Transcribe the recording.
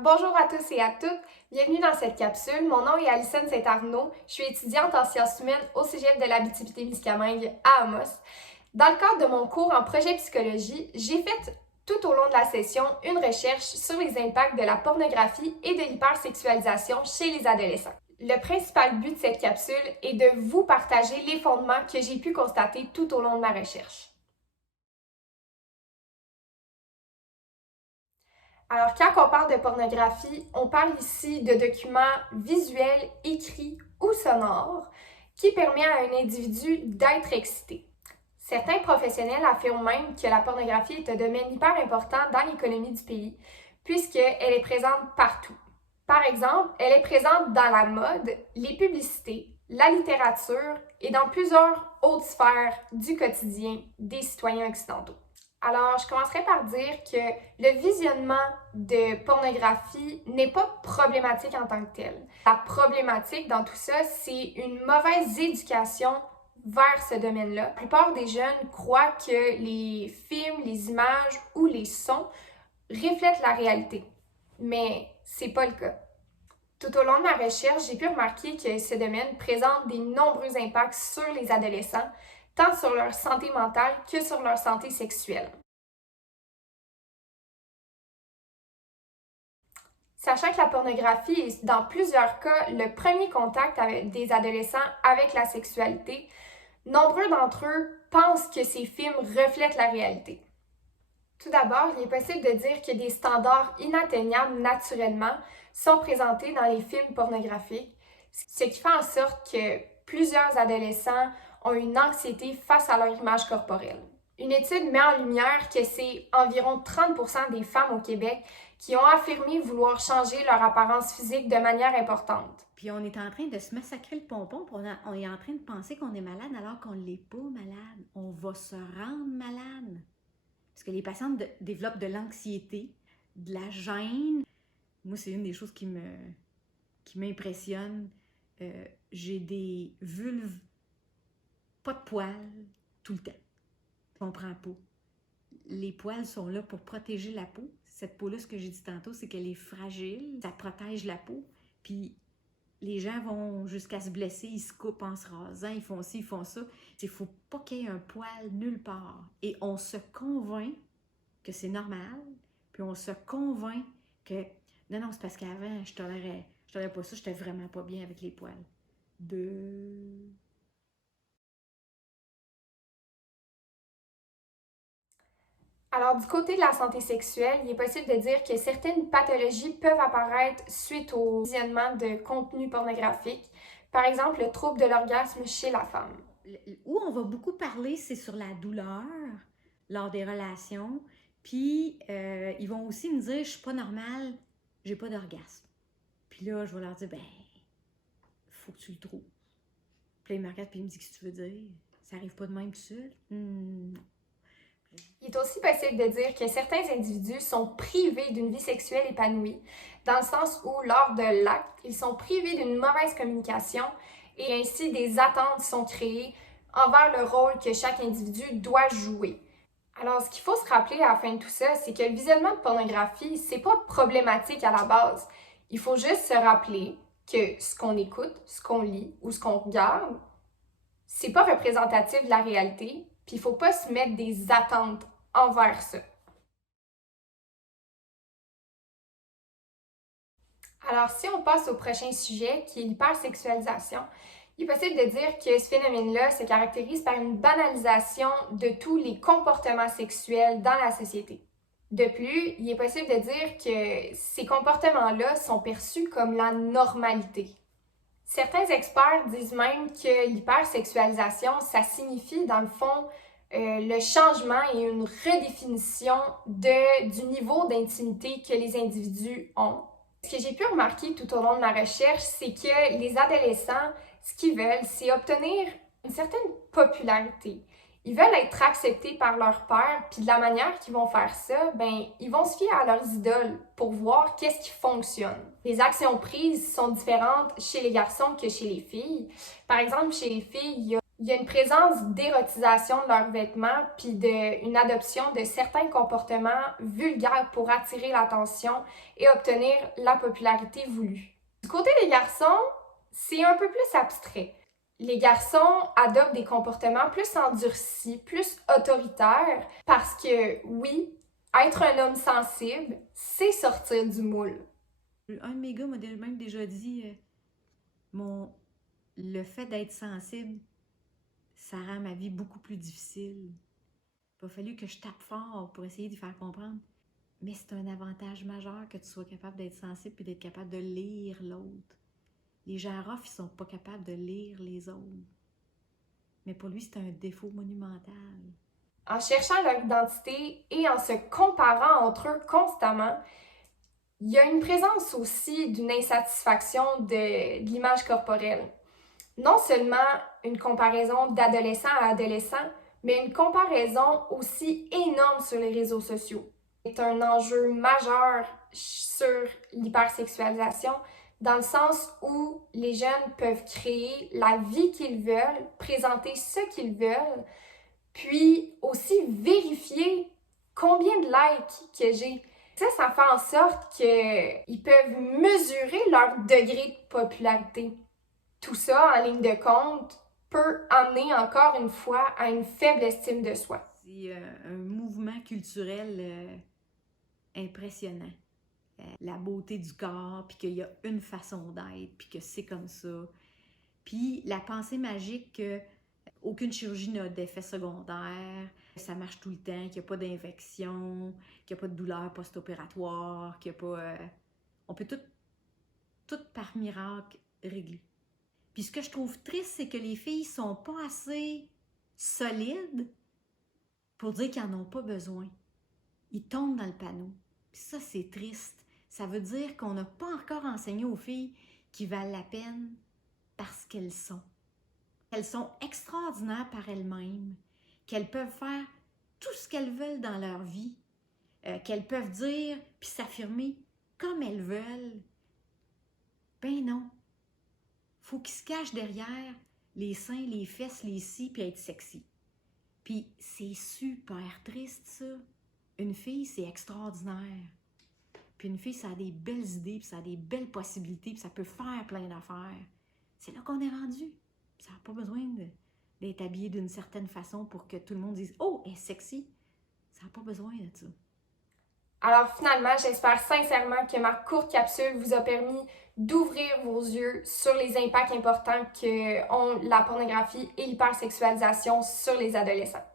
Bonjour à tous et à toutes, bienvenue dans cette capsule. Mon nom est Alison Saint-Arnaud, je suis étudiante en sciences humaines au Cégep de l'Abitibi-Témiscamingue à Amos. Dans le cadre de mon cours en projet psychologie, j'ai fait tout au long de la session une recherche sur les impacts de la pornographie et de l'hypersexualisation chez les adolescents. Le principal but de cette capsule est de vous partager les fondements que j'ai pu constater tout au long de ma recherche. Alors, quand on parle de pornographie, on parle ici de documents visuels, écrits ou sonores qui permettent à un individu d'être excité. Certains professionnels affirment même que la pornographie est un domaine hyper important dans l'économie du pays, puisqu'elle est présente partout. Par exemple, elle est présente dans la mode, les publicités, la littérature et dans plusieurs autres sphères du quotidien des citoyens occidentaux. Alors, je commencerai par dire que le visionnement de pornographie n'est pas problématique en tant que tel. La problématique dans tout ça, c'est une mauvaise éducation vers ce domaine-là. La plupart des jeunes croient que les films, les images ou les sons reflètent la réalité, mais c'est pas le cas. Tout au long de ma recherche, j'ai pu remarquer que ce domaine présente des nombreux impacts sur les adolescents, tant sur leur santé mentale que sur leur santé sexuelle. Sachant que la pornographie est dans plusieurs cas le premier contact des adolescents avec la sexualité, nombreux d'entre eux pensent que ces films reflètent la réalité. Tout d'abord, il est possible de dire que des standards inatteignables naturellement sont présentés dans les films pornographiques, ce qui fait en sorte que plusieurs adolescents ont une anxiété face à leur image corporelle. Une étude met en lumière que c'est environ 30% des femmes au Québec qui ont affirmé vouloir changer leur apparence physique de manière importante. Puis on est en train de se massacrer le pompon, puis on est en train de penser qu'on est malade alors qu'on ne l'est pas malade. On va se rendre malade. Parce que les patientes développent de l'anxiété, de la gêne. Moi, c'est une des choses qui m'impressionne. J'ai des vulves, pas de poils, tout le temps. Je comprends pas. Les poils sont là pour protéger la peau. Cette peau-là, ce que j'ai dit tantôt, c'est qu'elle est fragile. Ça protège la peau. Puis les gens vont jusqu'à se blesser, ils se coupent en se rasant, ils font ci, ils font ça. Il ne faut pas qu'il y ait un poil nulle part. Et on se convainc que c'est normal, puis on se convainc que non, c'est parce qu'avant, je tolérais pas ça, j'étais vraiment pas bien avec les poils. Alors, du côté de la santé sexuelle, il est possible de dire que certaines pathologies peuvent apparaître suite au visionnement de contenu pornographique. Par exemple, le trouble de l'orgasme chez la femme. Où on va beaucoup parler, c'est sur la douleur lors des relations. Puis, ils vont aussi me dire, je suis pas normale, j'ai pas d'orgasme. Puis là, je vais leur dire, ben, faut que tu le trouves. Puis là, ils me regardent puis ils me disent, qu'est-ce que tu veux dire? Ça arrive pas de même tout seul? Non. Il est aussi possible de dire que certains individus sont privés d'une vie sexuelle épanouie, dans le sens où, lors de l'acte, ils sont privés d'une mauvaise communication et ainsi des attentes sont créées envers le rôle que chaque individu doit jouer. Alors, ce qu'il faut se rappeler à la fin de tout ça, c'est que le visionnement de pornographie, c'est pas problématique à la base. Il faut juste se rappeler que ce qu'on écoute, ce qu'on lit ou ce qu'on regarde, c'est pas représentatif de la réalité. Puis il ne faut pas se mettre des attentes envers ça. Alors, si on passe au prochain sujet, qui est l'hypersexualisation, il est possible de dire que ce phénomène-là se caractérise par une banalisation de tous les comportements sexuels dans la société. De plus, il est possible de dire que ces comportements-là sont perçus comme la normalité. Certains experts disent même que l'hypersexualisation, ça signifie dans le fond le changement et une redéfinition du niveau d'intimité que les individus ont. Ce que j'ai pu remarquer tout au long de ma recherche, c'est que les adolescents, ce qu'ils veulent, c'est obtenir une certaine popularité. Ils veulent être acceptés par leur père, puis de la manière qu'ils vont faire ça, ils vont se fier à leurs idoles pour voir qu'est-ce qui fonctionne. Les actions prises sont différentes chez les garçons que chez les filles. Par exemple, chez les filles, il y a Il y a une présence d'érotisation de leurs vêtements, puis une adoption de certains comportements vulgaires pour attirer l'attention et obtenir la popularité voulue. Du côté des garçons, c'est un peu plus abstrait. Les garçons adoptent des comportements plus endurcis, plus autoritaires, parce que oui, être un homme sensible, c'est sortir du moule. Un de mes gars m'a même déjà dit le fait d'être sensible, ça rend ma vie beaucoup plus difficile. Il a fallu que je tape fort pour essayer de faire comprendre. Mais c'est un avantage majeur que tu sois capable d'être sensible et d'être capable de lire l'autre. Les gens rough, ils sont pas capables de lire les autres. Mais pour lui, c'est un défaut monumental. En cherchant leur identité et en se comparant entre eux constamment, il y a une présence aussi d'une insatisfaction de l'image corporelle. Non seulement une comparaison d'adolescent à adolescent, mais une comparaison aussi énorme sur les réseaux sociaux. C'est un enjeu majeur sur l'hypersexualisation, dans le sens où les jeunes peuvent créer la vie qu'ils veulent, présenter ce qu'ils veulent, puis aussi vérifier combien de likes que j'ai. Ça fait en sorte qu'ils peuvent mesurer leur degré de popularité. Tout ça, en ligne de compte, peut amener encore une fois à une faible estime de soi. C'est un mouvement culturel impressionnant. La beauté du corps, puis qu'il y a une façon d'être, puis que c'est comme ça. Puis la pensée magique que aucune chirurgie n'a d'effet secondaire, ça marche tout le temps, qu'il n'y a pas d'infection, qu'il n'y a pas de douleur post-opératoire, qu'il n'y a pas... on peut tout par miracle régler. Puis ce que je trouve triste, c'est que les filles sont pas assez solides pour dire qu'ils n'en ont pas besoin. Ils tombent dans le panneau. Puis ça, c'est triste. Ça veut dire qu'on n'a pas encore enseigné aux filles qui valent la peine parce qu'elles sont. Qu'elles sont extraordinaires par elles-mêmes, qu'elles peuvent faire tout ce qu'elles veulent dans leur vie, qu'elles peuvent dire puis s'affirmer comme elles veulent. Ben non. Faut qu'ils se cachent derrière les seins, les fesses, les ci, puis être sexy. Puis c'est super triste, ça. Une fille, c'est extraordinaire. Puis une fille, ça a des belles idées, puis ça a des belles possibilités, puis ça peut faire plein d'affaires. C'est là qu'on est rendu. Ça n'a pas besoin d'être habillé d'une certaine façon pour que tout le monde dise « Oh, elle est sexy ». Ça n'a pas besoin de ça. Alors finalement, j'espère sincèrement que ma courte capsule vous a permis d'ouvrir vos yeux sur les impacts importants qu'ont la pornographie et l'hypersexualisation sur les adolescents.